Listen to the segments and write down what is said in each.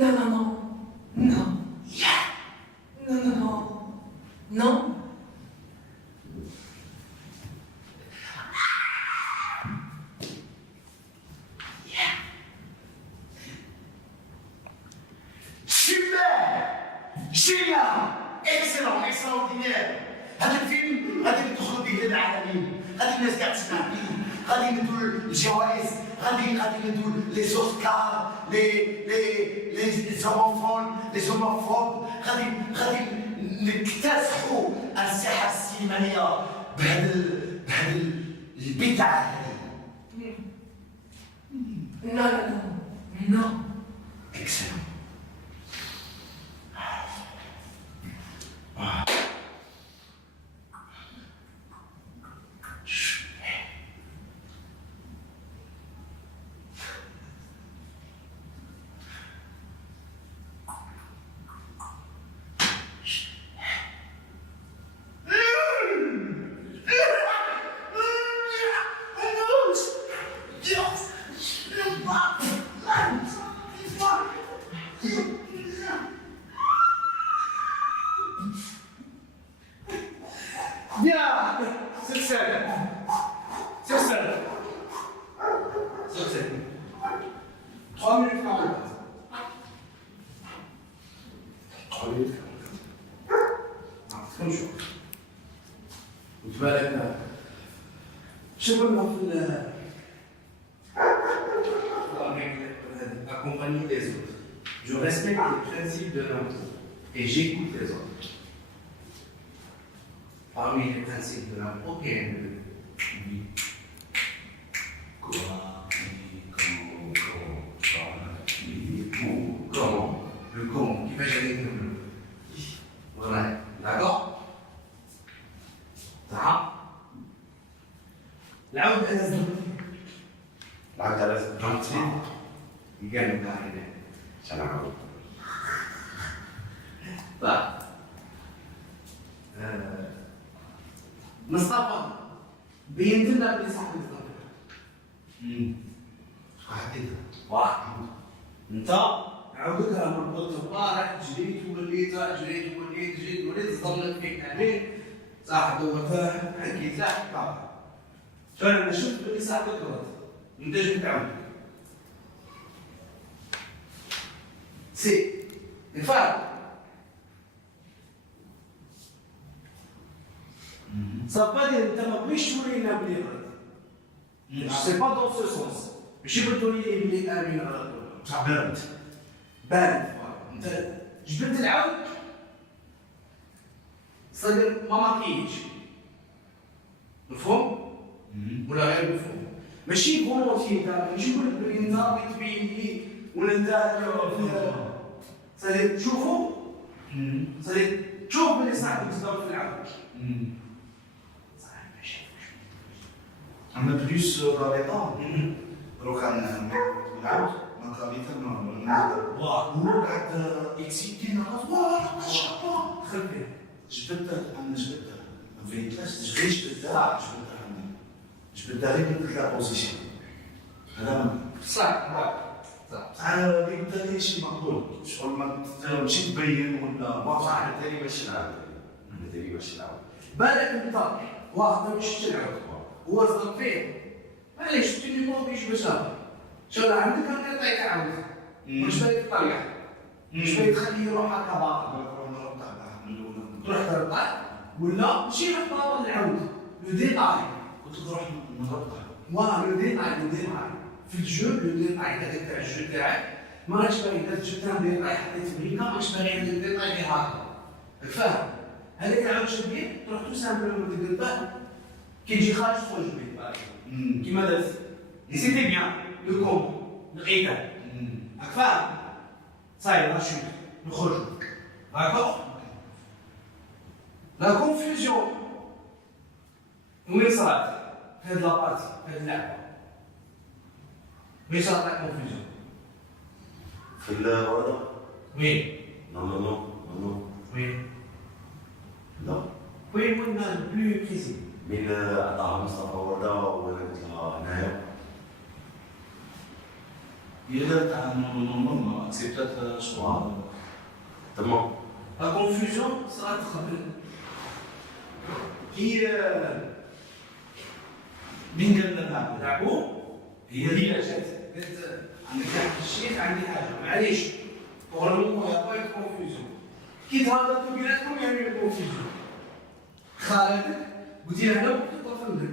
Non, non, non. Non. Yeah. Non, non, non. Non. Yeah. Super. Génial. Excellent, extraordinaire. هذا الفيلم غادي ندخلوا به للعالمين، غادي الناس كاع تسمع به، غادي ندوا الجوائز، غادي ندوا لي اوسكار، لي زوموفون، لي زوموفوب، غادي نكتسحوا الساحه السينمائيه بهذا البدعه هذه. نو نو نو. اكسلون. Bien, succès. 3 minutes 40. 3 minutes 40. كم شو؟ وتبارك شو قلنا accompagner les autres. Je respecte les principes de l'autre et j'écoute les autres. Parmi les principes de l'homme, aucun ne dit comment, le comment, qui va jamais nous. Voilà, d'accord? Ça? العود على الزمن. العود على الزمن. يقال مكارنة. سلام. مصطفى بينت لنا بلي صاحبي مصطفى. واحد. انت عودك انا مربوط البارح جريت وليت ظلت فيك عامين صاحبي وفاه حكيت له فانا شفت بلي صاحبك غلط انت جيت تعاود سي الفرق ça veut pas dire que tu n'as pas choisi une avenir. C'est pas dans ce sens. Je peux te donner une avenir. Ça berne. Berne. Je peux te l'avouer. C'est-à-dire, maman qui est. مفهوم؟ ولا غير مفهوم؟ ماشي فولونتي ماشي نقول لك بلي انت تبين لي ولا انت c'est-à-dire شوفوا c'est-à-dire تشوف بلي صاحبك صدر في العود. Un peu plus dans les temps. Donc, on a قاعد اكسيتي نهار جبدت ما فهمتلاش جبدها غير من لا بوزيسيون هذا صح قلت لي شي مقبول شغل ما تمشي تبين ولا ما صح بالتالي ماشي نعاود بالك انت واحد ما مشيتش العود هو صدق فيه معليش شفتي النيمورو كيجبد هذا شغل عندك غنعطيك عاود واش بالك الطريقه واش بالك تخليه يروح هكا باطل تروح ترقع ولا ماشي غير باطل العود لو ديتاي كنت نروح نرقع لو ديتاي في الجو لو ديتاي هذاك تاع الجو تاعك ما راكش باغي درت جو تاع ديتاي حطيت بريكا ماكش باغي ندير ديتاي غير هكا فاهم هذاك العود شديه تروح تو سامبلومون تقلبه كي تجي خارج تخرج به كيما درت اي سيتي بيان لو كومبو لقيته راك فاهم صاير لا شوت نخرجوا داكور لا كونفيوزيون وين صارت في هاد لابارتي في هاد اللعبه وين صارت لا كونفيوزيون في الورده وين نو وين لا وين بلو بريسي من عطاها مصطفى ورده ولا قلت لها هنايا هي تاع نورمالمون اكسبتات شغل تمام. لا كونفوزيون صارت قبل كي مين قال لنا لعبوا هي جات قالت عندك واحد الشيء عندي حاجه معليش بروبليمون يا با كونفوزيون كي تهضروا بيناتكم يعملوا كونفوزيون خالتك قلتي لها انا كنت طفل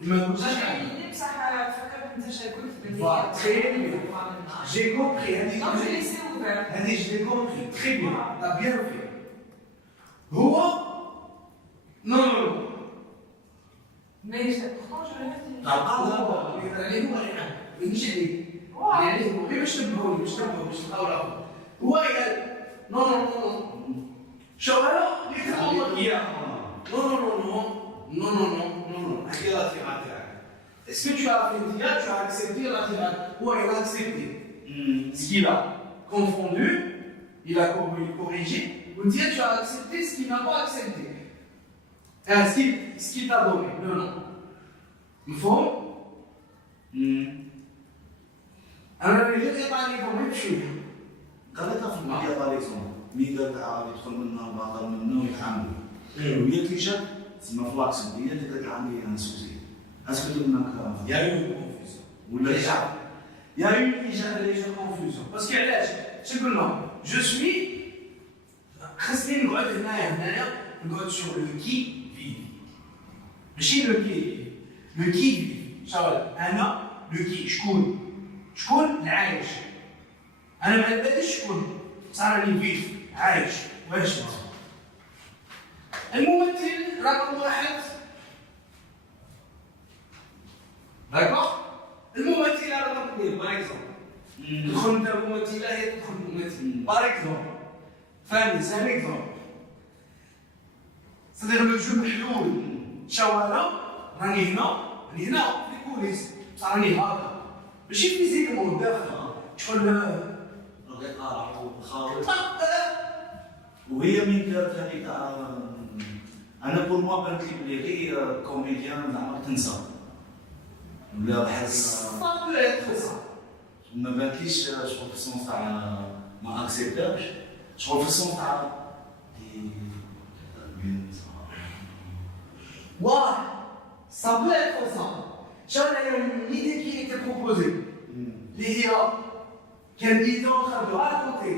ما قلتش يعني بصح فكرت انت شا قلت بلي très bien. J'ai compris. Non, je l'ai laissé ouvert. Je l'ai compris. Très bien. T'as bien fait. هو non non non. Mais pourtant je l'ai fait. عليه هو اللي عمل مانيش عليك. عليه هو باش تنبهوني باش تلقاو هو قال non non non. شو هذا؟ قلت له إياه. Non non non non. Non non non non non. هي لا تيغاتي. Est-ce que tu as fait tu as accepté la tirade? Oui, il a accepté. Ce qu'il a confondu, il a corrigé. Ou dire tu as accepté ce qu'il n'a pas accepté. Ce qu'il t'a donné. Non, non. Il faut. Alors, je ne sais pas les problèmes, je suis. قالتها في المحيط باليكسون مي قال تعال يدخل منها باطل منه ويتحمل وهي كيشات تسمى فلاكسون هي اللي قالت عندي انا سوسي اسكو انك Il y a eu une confusion. ولا Déjà. Il y a eu déjà une légère confusion. Parce que là, je suis. خاصني نقعد هنايا نقعد sur le qui vive. ماشي le qui vive. Le qui vive. شغل أنا le qui شكون العايش. أنا ما باليش شكون صار راني فيف عايش واش. الممثل رقم واحد. D'accord? الممثلة رقم اثنين باغ اكزومبل. تدخل انت ممثلة هي تدخل ممثل. باغ اكزومبل. فهمني سي ان اكزومبل. صدير لو جو محلول. شوالا راني هنا في الكوليس. بصح راني هاكا. ماشي فيزيكمون داخل. شغل رقيت خاوي وهي من قالت هذيك انا بور موا بانت لي بلي غير كوميديان زعما تنسى ولا بحال ما بانتليش شغل في السونس تاع ما اكسبتاش شغل في السونس تاع واحد ça peut être ça. شغل une idée qui était proposée. اللي هي كان idée en train de raconter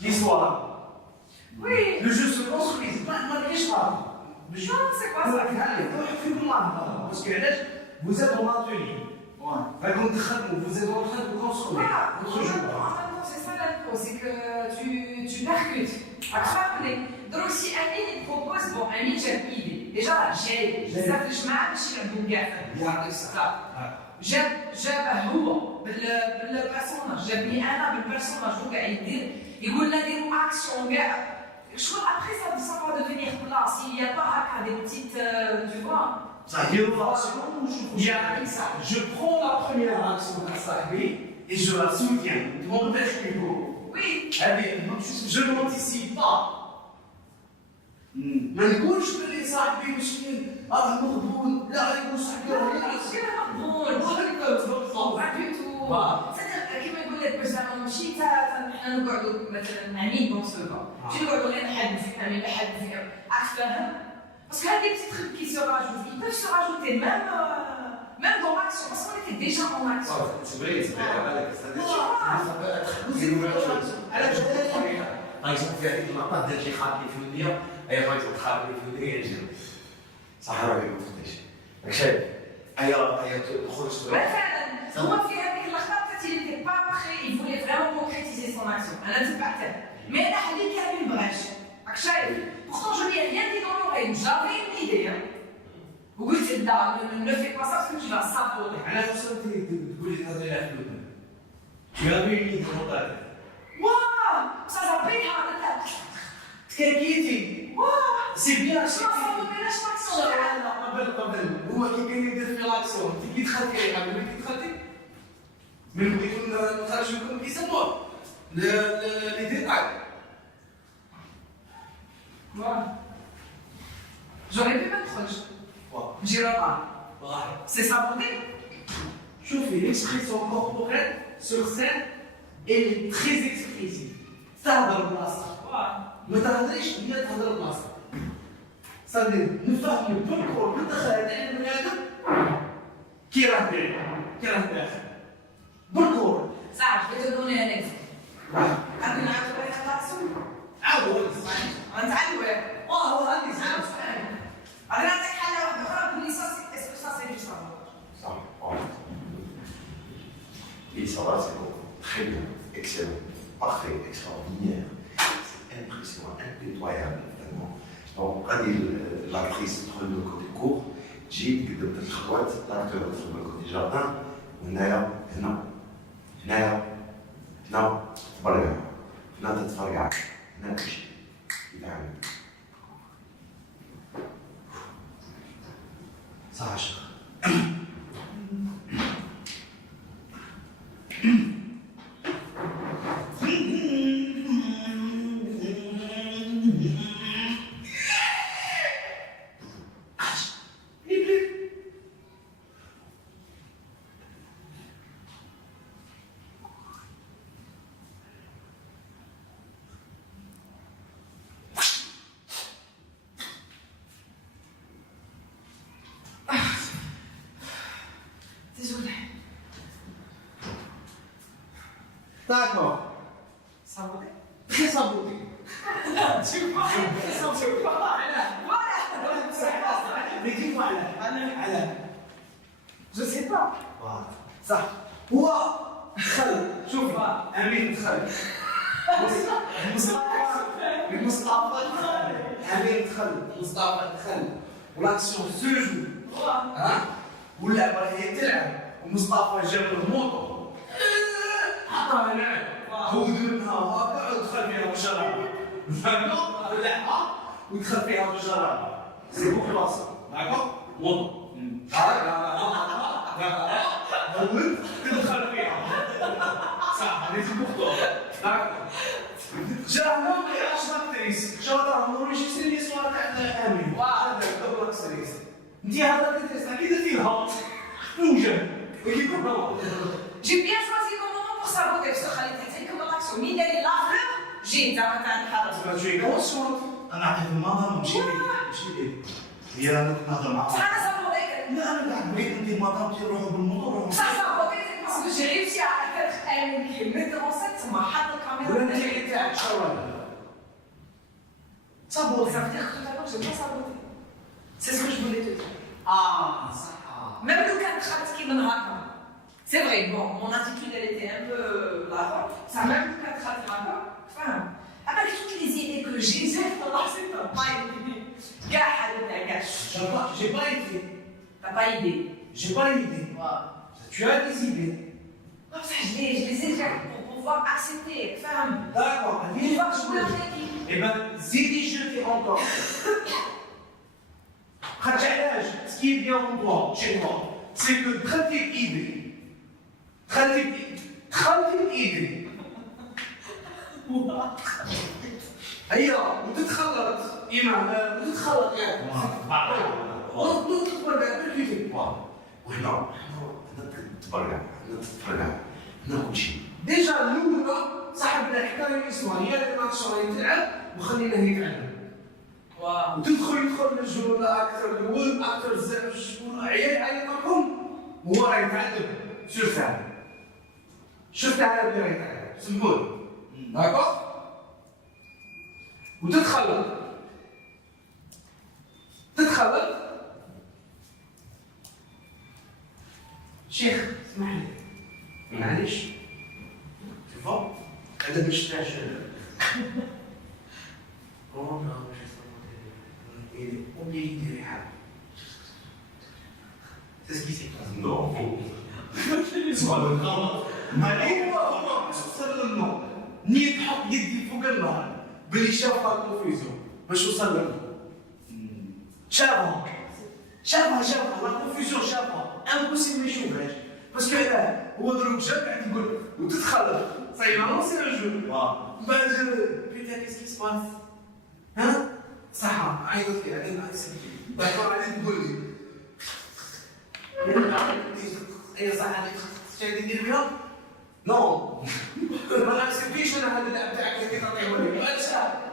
l'histoire. Oui. Le jeu se construit. ما نعيش معاهم. Non, c'est quoi ça? Parce que vous êtes en atelier. Vous êtes en train de construire votre jeu. C'est ça l'info, c'est que tu percutes. Donc si Amine il propose, bon, Amine j'ai une idée. Déjà, j'ai ça fait je m'arrête chez le bouquet. جابه هو بالبيرسوناج جابني انا بالبيرسوناج هو قاعد يدير يقول لنا ديروا اكسيون كاع شغل ابخي ça va devenir place il y a pas هكا des petites tu vois ça dire je prends la première action à Sahbi et je la soutiens. Mon père oui. Allez, je n'anticipe pas. ما نقولش بلي صاحبي مسكين مغبون لا يكون صاحبي كيما يقول لك باش زعما ماشي حنا نقعدوا مثلا مع مين بون سوفا ماشي نقعدوا غير نحدوا فيك مع مين نحدوا فيك راك فاهم باسكو هاد لي بتيت تروك كي سو راجوت ils peuvent se rajouter même dans l'action parce qu'on était déjà en action. C'est vrai, بالك par exemple في هذيك اللقطات دار شي خاطري في الدنيا اي بغيت تخاطري في الدنيا نجيو صح راك ما فهمتيش راك شايف ايا تخرج فعلا هو في هذيك اللقطات il était pas prêt il voulait vraiment concrétiser son action انا تبعته mais انا حليت كامل بغاش راك شايف pourtant je n'ai rien dit dans l'oreille j'avais une idée وقلت لا ne fais pas ça parce que tu vas saboter على وصلت تقولي تهضري على فلوس tu avais une idée dans ta tête. Waouh, ça s'appelle un تكاكيتي سي بيان شنو صافي ما كايناش لاكسيون قبل هو كي كان يدير في لاكسيون كي دخلتي قبل كي دخلتي من بغيتو نخرج لكم كيسموه لي ديتاي J'aurais pu mettre proche. J'irai pas. C'est saboté. شوفي l'expression corporelle sur scène elle est très expressive. تهضر بلاصتك. ما تهضريش هي تهضر بلاصتك. صدق نفهم بالكور بالدخل تاع البني ادم كي راه داخل بالكور. صح je vais te donner un exemple. قبل نعرفوا على الراسون. عاود غنتعلموا. هو هذه غادي نعطيك حاجه واحده اخرى تقول لي اسكو سا سي دو سافور. Ça, voilà. Et ça va, c'est bon. Très bien, excellent, parfait, extraordinaire. C'est impressionnant, impitoyable, vraiment. Donc, regardez l'actrice prend le côté court, j'ai dit que de l'autre l'acteur prend le côté jardin, هنا تبرع هنا تتفرقع هنا تمشي يتعامل صح الشيخ Désolée. D'accord. Saboté. Très saboté. Tu vois, tu vois. Voilà. Mais dis-moi على Je sais pas. صح هو دخل شوف امين دخل مصطفى دخل امين دخل مصطفى دخل والاكسيون سوجو واللعبه هي تلعب ومصطفى جاب الموطو حطها هنا هو منها هكا ودخل فيها بجرعه فهمتوا اللعبه ودخل فيها بجرعه سي بو كلاس داكور موطو هود تدخل فيها صح هذه بوختو داكور جانا علاش لاكتريس شاطر موريجيستري لي صوره تاع امين هذا هو لاكتريس انت هذا تدرس كي درتي لها موجه J'ai bien choisi mon moment pour saboter parce que Khalid était comme l'action. Mine de la fleur, j'ai été en train de faire. tu es consciente انا عارف الماما ماشي ليه هي نهضر معاها Ça saboté. لا انا قاعد بغيت ندير مدام تيروحوا بالموطور Ça saboté parce que j'ai réussi à être un qui mettre en scène, ça m'a حط ولا الكاميرا. انت اللي تاعك شرب Saboter, ça veut dire que tout à l'heure, j'ai pas saboté. C'est ce que je voulais te dire. صح Même le cas de Khalid qui me raconte. C'est vrai, bon, mon attitude, elle était un peu la robe. Ça, même le cas de Khalid raconte. Enfin, avec toutes les idées que j'ai, c'est pas idée. Gars, Khalid, j'ai pas idée t'as pas idée. j'ai pas idée tu as des idées Comme ça, je les ai déjà pour pouvoir accepter, faire d'accord pouvoir jouer en équipe. eh ben زيدي jeter encore خاطر علاش ce qui est bien en toi chez toi c'est que دخلتي بإيدي دخلتي بإيدي هيا وتتخلط إيمان وتتخلط يعني وتتبرع بالكيفي وهنا تبرع تتفرقع هنا كل شيء ديجا الاولى صاحبنا حكى لي اسمها هي اللي ما تشري تلعب وخلينا هي تعلم يدخل الجو الاكثر الاول اكثر بزاف شكون عيال عيطكم هو راه يتعلم شفت على بلي راه يتعلم سمحوا داكور وتتخلط شيخ اسمح لي معليش شوفوا هذا باش تعجل il est obligé de réagir. C'est ce qui s'est passé. Non. هو وصل للنور نيت حط يدي فوق النهر بلي شاف الكونفيزيون باش وصل للنور شافها لا كونفيزيون شافها امبوسيبل ما يشوفهاش باسكو هو ضرب جاب قاعد يقول وتتخلط صاي ما سي ان جو بعد بيتا كيس كي سباس ها صح عيطت فيها انا اكسبتي داكور عليك تقول لي اي صح هذيك شادي ندير بها نو ما اكسبتيش انا هذا اللعب تاعك اللي تعطيه لي علاش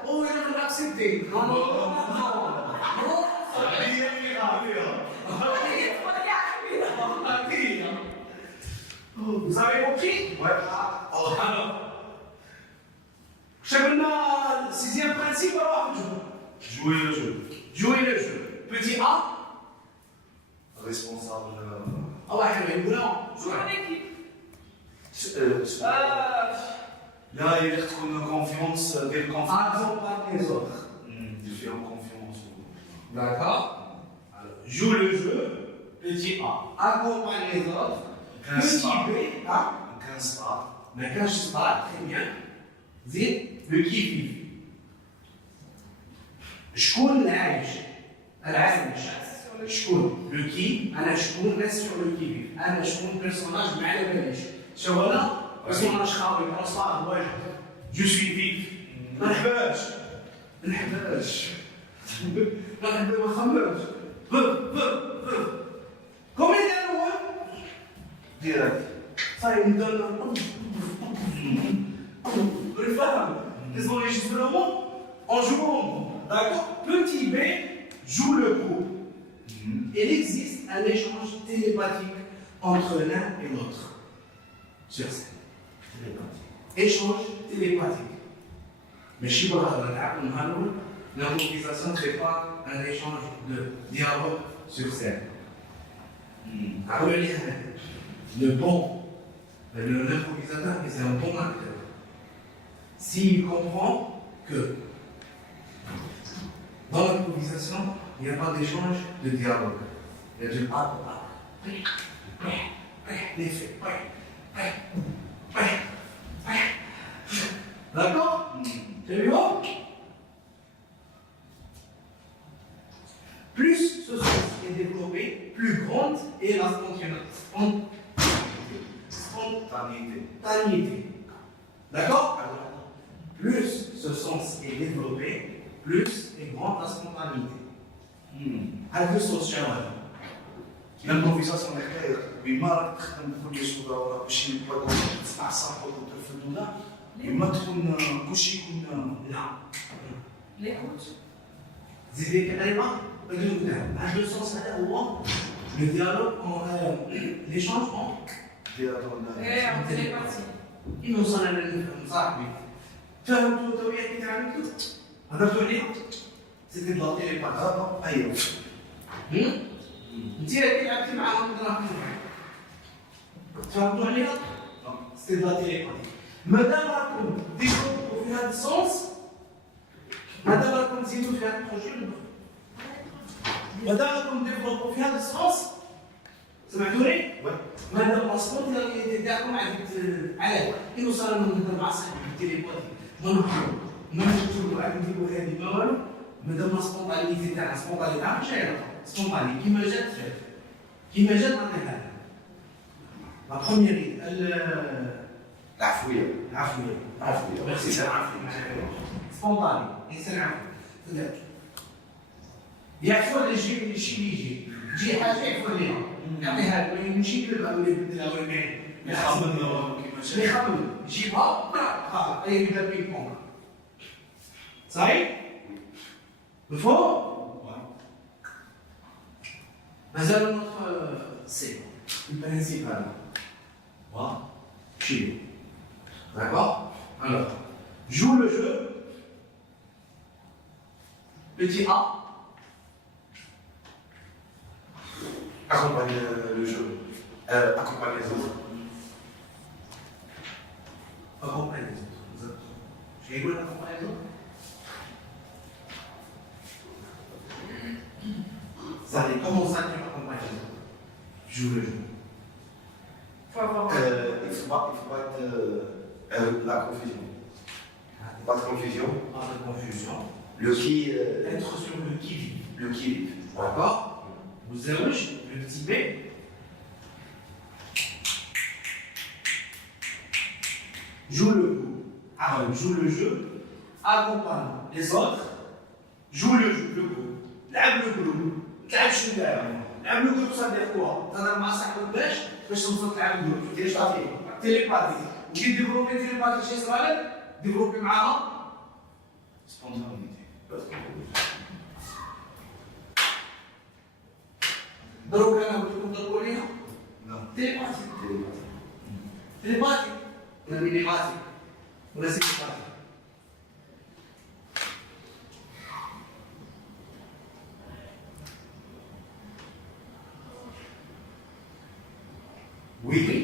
او انا ما اكسبتي نو نو نو هي اللي غاديه. Vous avez compris? Ouais. Alors, chacun a le sixième principe, alors Jouer le jeu. jouer le jeu. Petit A, Responsable. ah ouais, mais non. Jouer en équipe. Là, il y a une confiance, des confiance. Accompagne les autres. Il fait en confiance. D'accord. Alors, joue le jeu. Petit A, accompagne les autres. Petit B, hein? 15 pas. Mais quand je parle, très bien. زين le qui-vive. شكون اللي عايش؟ العايش. شكون؟ لو كي انا شكون ريست سور لو كي فيف انا شكون بيرسوناج ما على باليش شو انا بيرسوناج خاوي راسها واجد جو سوي فيف ما نحبهاش ما نخممش كومي دار هو Direct. صاي ندير بالفهم ils ont les cheveux longs en jouant d'accord petit B joue le groupe. Il existe un échange télépathique entre l'un et l'autre. Sur scène. Échange télépathique. Mais je suis pas l'improvisation ne fait pas un échange de dialogue sur scène. Le bon, l'improvisateur, c'est un bon acteur. S'il comprend que dans l'improvisation, il n'y a pas d'échange de dialogue. Il y a du l'effet. D'accord? C'est bon? Plus ce sens est développé, plus grande est la spontanéité. D'accord? Plus ce sens est développé, plus est grande la spontanéité. هذا الصوت شغال. الامبروفيزاسيون هكايا بما راك تخدم كلشي ولا باش يبقى تسمع صاحبك وترفد ولا بما تكون كلشي يكون لا. L'écoute. زيدي كلمة بدون قدام. هذا الصوت هذا هو le dialogue, l'échange entre Et en télépathie. يوصل انا نفهم صاحبي فهمتوا تويا كي تعلمتوا هضرتوا عليها سيتي لا تيليباثي ايوه انت كي لعبتي معاهم دراهم فهمتوا عليها سيتي لا تيليباثي مادام راكم ديفلوبوا في هذا السونس مادام راكم تزيدوا في هذا البروجي مادام راكم ديفلوبوا في هذا السونس سمعتوني؟ مادام الباسبور تاعكم على كي صار نهضر مع صاحبي بالتليفون ما نكتبوا عاد نديروا هذه ما والو مادام السبونطانيتي تاعنا سبونطاني تاعنا ماشي غير سبونطاني كيما جات نعطيها لا بروميير العفوية ميرسي سبونطاني انسان عفوي يعفو على الشيء اللي يجي حاجه يعفو عليها يعطيها له ماشي يكذب ولا يبدلها ولا يبيع يخمم يجيبها خلاص يبدا بينج بونغ صحيح؟ مفهوم؟ مازال نوتر سي البرانسيب هذا شيلو d'accord alors joue le jeu petit A accompagne le jeu, accompagne les autres. accompagne les autres. Je vais accompagner les autres. Ça allait comment ça tu accompagnes les autres? Joue le jeu. Faut avoir. Il ne faut pas être la confusion. Pas de confusion. Pas de confusion. Le qui. Être sur le qui-vive. Le qui. D'accord? Vous avez le petit B. Joue le coup. Joue le jeu. Accompagne les autres. جو لو جروب لعب لو جروب تلعب شنو لعب لو جروب صافي كوا تهضر مع صاحبك باش توصل تلعب الجروب دير صافي تيليباتي ودير ديفلوبي تيليباتي شي صغار ديفلوبي معاها سبونتانيتي. دروك انا قلت لكم ضربوا لينا تيليباتي تيليباتي ولا مينيباتي ولا سيكيباتي ويلي